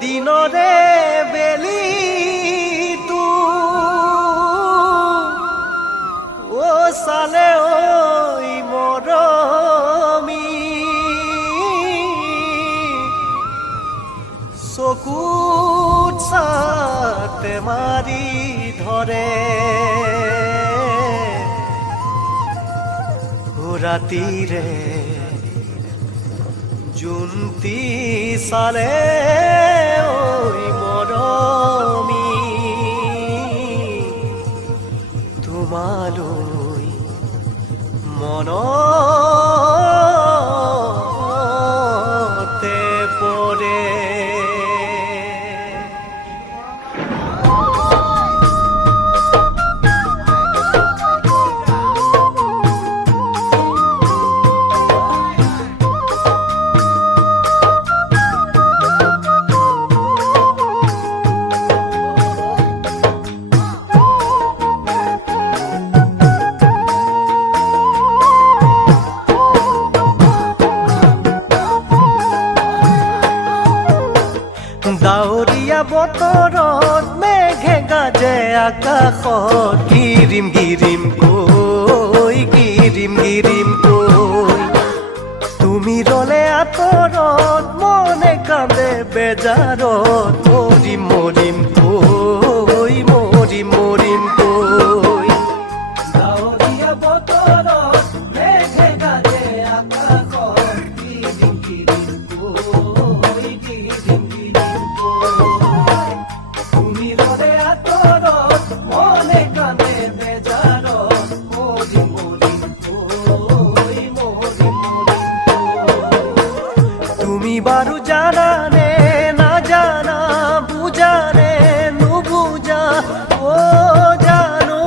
দিনৰে বেলি তু ও চালে ঐ মৰমী চকুত চাতে মাৰি ধৰে ৰাতিৰে জুন্তি চালে ঐ মৰমী তোমালৈ মনতে পৰে ডাৱৰীয়া বতৰত মেঘে গাজে আকাশত গিৰিম গিৰিম কৈ তুমি ৰলে আঁতৰত মনে কান্দে বেজাৰত মৰিম মৰিম কৈ ডাৱৰীয়া বতৰত মেঘে গাজে আকাশত গিৰিম গিৰিম বাৰু জানানে না জানা বুজানে নুবুজা ও জানো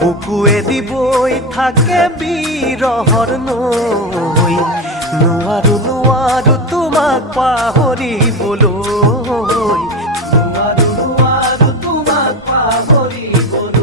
বুকুৱে দিবই থাকে বিৰহৰ নৈ নোৱাৰো নোৱাৰো তোমাক পাহৰিবলৈ নোৱাৰো তোমাক পাহৰিবলৈ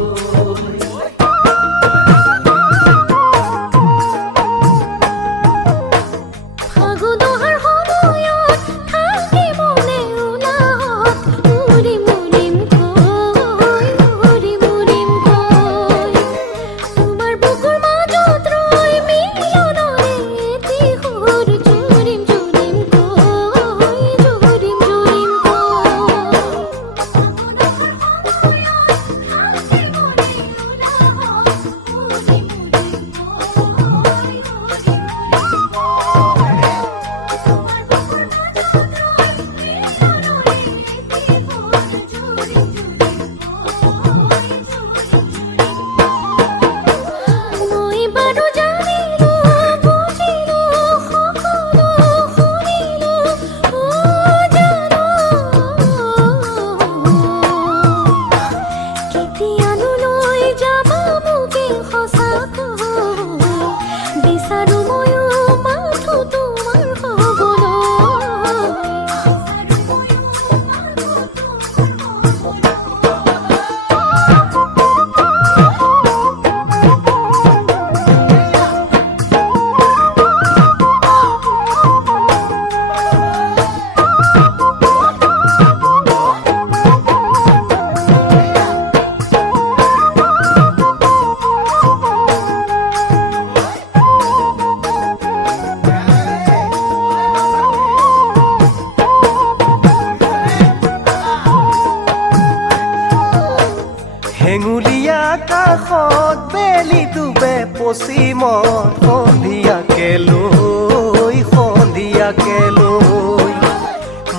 হেঙুলীয়া আকাশত বেলি ডুবে পশ্চিমত সন্ধিয়াকে লৈ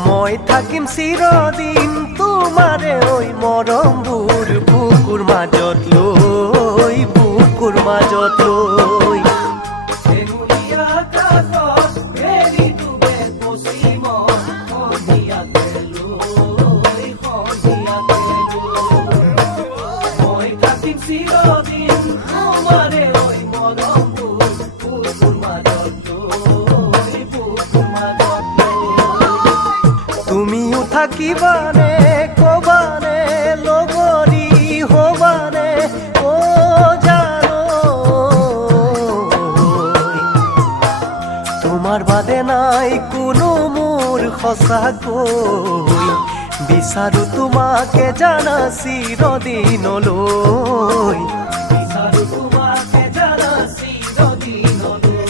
মই থাকিম চিৰদিন তোমাৰে ঐ মৰমবোৰ বুকুৰ মাজত লৈ হেঙুলীয়া আকাশত বেলি ডুবে পশ্চিমত সন্ধিয়াকে লৈ চিৰদিন তোমাৰে ঐ মৰমবোৰ বুকুৰ মাজত তুমিও থাকিবানে কবানে লগৰী হবানে সঁচাকৈ বিচাৰো তোমাকে জানা চিৰদিনলৈ বিচাৰো তোমাকে জানা চিৰদিনলৈ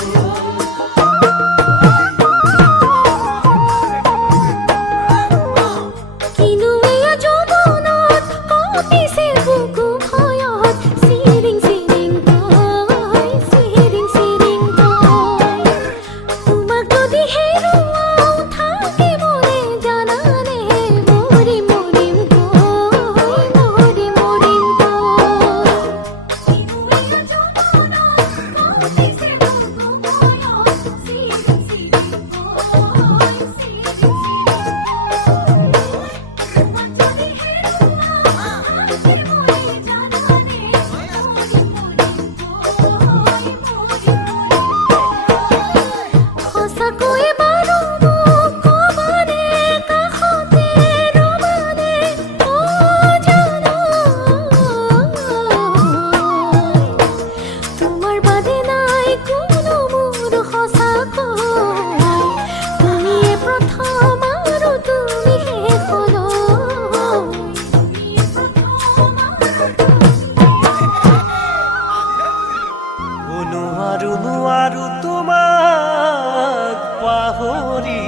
নোৱাৰো তোমাক পাহৰি